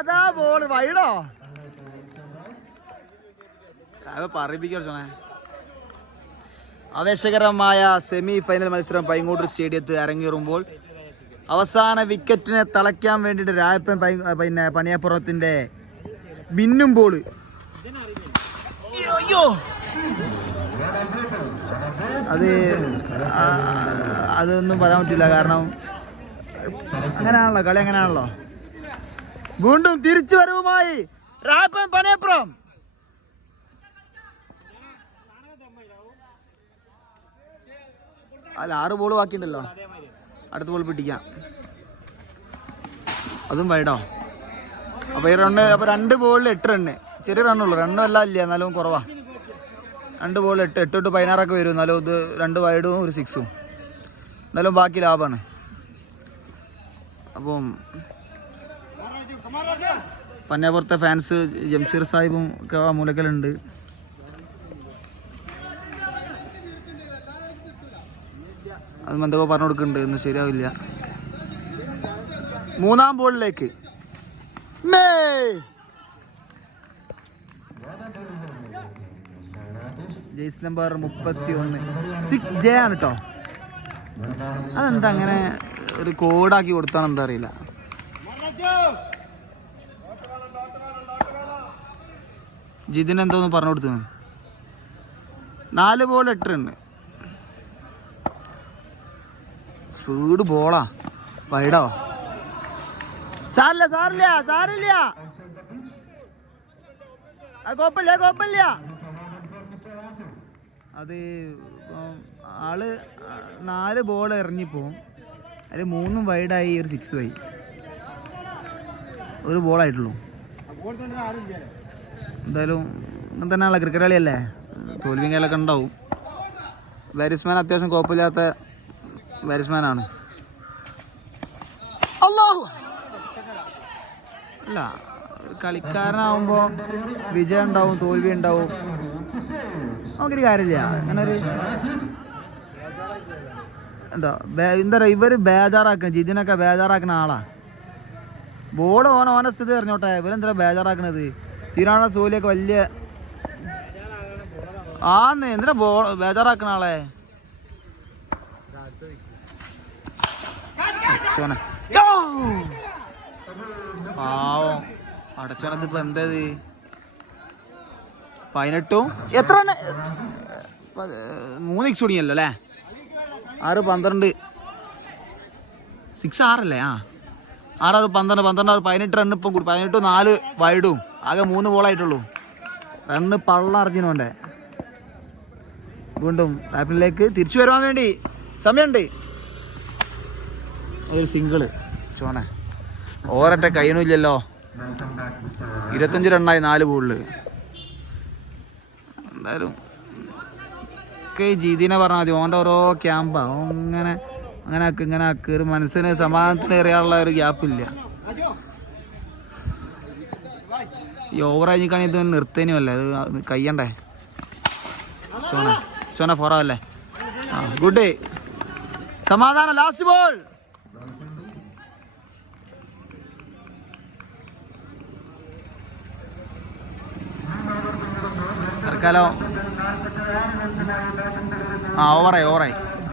സാധാ ബോൾ വൈഡോ പറയിപ്പിക്കണേ. ആവേശകരമായ semi final മത്സരം പൈങ്ങോട്ടൂർ സ്റ്റേഡിയത്തിൽ അരങ്ങേറുമ്പോൾ അവസാന വിക്കറ്റിനെ തളയ്ക്കാൻ വേണ്ടിയിട്ട് രായപ്പൻ പിന്നെ പണിയപ്പുറത്തിന്റെ മിന്നും ബോള്. അതൊന്നും പറയാൻ പറ്റില്ല, കാരണം അങ്ങനെയാണല്ലോ കളി, അങ്ങനെയാണല്ലോ. വീണ്ടും തിരിച്ചു വരവുമായി രായപ്പൻ പണിയപ്പുറം. അല്ല 6 ബോൾ ബാക്കിയുണ്ടല്ലോ, അടുത്ത ബോൾ പിടിക്കാം. അതും വൈഡോ. അപ്പോൾ ഈ റണ്ണ്, അപ്പോൾ 2 ബോളിൽ 8 റണ്ണ്. ചെറിയ റണ്ണുള്ളൂ, റണ്ണും എല്ലാം ഇല്ല, എന്നാലും കുറവാ. 2 ബോൾ 8 തൊട്ട് 16 വരും. എന്നാലും ഇത് 2 വൈഡും ഒരു 6ഉം, എന്നാലും ബാക്കി ലാഭമാണ്. അപ്പം പന്നേപ്പുറത്തെ ഫാൻസ് ജംഷീർ സാഹിബും ഒക്കെ മൂലക്കലുണ്ട്. അത് എന്തൊക്കെ പറഞ്ഞു കൊടുക്കുന്നുണ്ട്, ഒന്നും ശരിയാവില്ല. 3-ാം ബോളിലേക്ക് ജേഴ്സി നമ്പർ 31 6J ആണ് കേട്ടോ. അതെന്താ അങ്ങനെ ഒരു കോഡാക്കി കൊടുത്താൽ എന്താ അറിയില്ല. ജിതിന് എന്തോന്ന് പറഞ്ഞു കൊടുത്തു. 4 ബോൾ 8 റണ്ണ്. സ്പീഡ് ബോളാ, വൈഡോ. സാറില്ല സാറില്ല സാറില്ല, കുഴപ്പമില്ല കുഴപ്പമില്ല. അത് ആള് 4 ബോൾ എറിഞ്ഞിപ്പോവും, അതിൽ 3 വൈഡായി, ഒരു 6 ആയി. ഒരു ബോളായിട്ടുള്ളൂ. എന്തായാലും അങ്ങനെ തന്നെയാണല്ലോ, ക്രിക്കറ്റ് കളിയല്ലേ, തോൽവിയും കയ്യിലൊക്കെ ഉണ്ടാവും. ബാറ്റ്സ്മാൻ അത്യാവശ്യം കുഴപ്പമില്ലാത്ത ബാറ്റ്സ്മാനാണ്. അല്ല, കളിക്കാരനാവുമ്പോൾ വിജയം ഉണ്ടാവും, തോൽവി ഉണ്ടാവും, നമുക്കൊരു കാര്യമില്ല. അങ്ങനെ ഒരു എന്താ പറയുക, ഇവർ ബേജാറാക്കണം. ജിതിനൊക്കെ ബേജാറാക്കുന്ന ആളാ. ബോൾ ഓനെ സ്ഥിതി എറിഞ്ഞോട്ടെ, ഇവരെന്താ ബേജാറാക്കണത്? തീരാണ സോലിയൊക്കെ വലിയ ആന്ന്, എന്തിനാ ബേജാറാക്കണ ആളെ? പാവം അടച്ചോനത് ഇപ്പൊ എന്തത് 18ഉം എത്ര 3 6 കുടിയല്ലോ അല്ലേ? 6 12 6 6 അല്ലേ? 6 12 12 18 റണ്ണ് ഇപ്പം 18 4 വൈഡും ആകെ 3 ബോളായിട്ടുള്ളൂ. റണ്ണ് പള്ളറിഞ്ഞോണ്ടേ. വീണ്ടും റാപ്പിലേക്ക് തിരിച്ചു വരുവാൻ വേണ്ടി സമയമുണ്ട്. ഒരു സിംഗിള് ചോനെ, ഓരൊറ്റ കയ്യനും ഇല്ലല്ലോ. 25 റണ്ണായി 4 ബോളില്. എന്തായാലും ജീതിനെ പറഞ്ഞാൽ മതി, ഓൻ്റെ ഓരോ ക്യാമ്പാ. അങ്ങനെ അങ്ങനെ ആക്ക് ഇങ്ങനെ ആക്ക്, ഒരു മനസ്സിന് സമാധാനത്തിന് എറിയാനുള്ള ഒരു ഗ്യാപ്പില്ല. ഈ ഓവർ കഴിഞ്ഞിക്കാണെങ്കിൽ ഇത് നിർത്തേനുമല്ലേ, അത് കയ്യണ്ടേ. ചോന ഫോറല്ലേ. ഗുഡ് ഡേ, സമാധാനം. Last ball. തൽക്കാലം ഓവറായി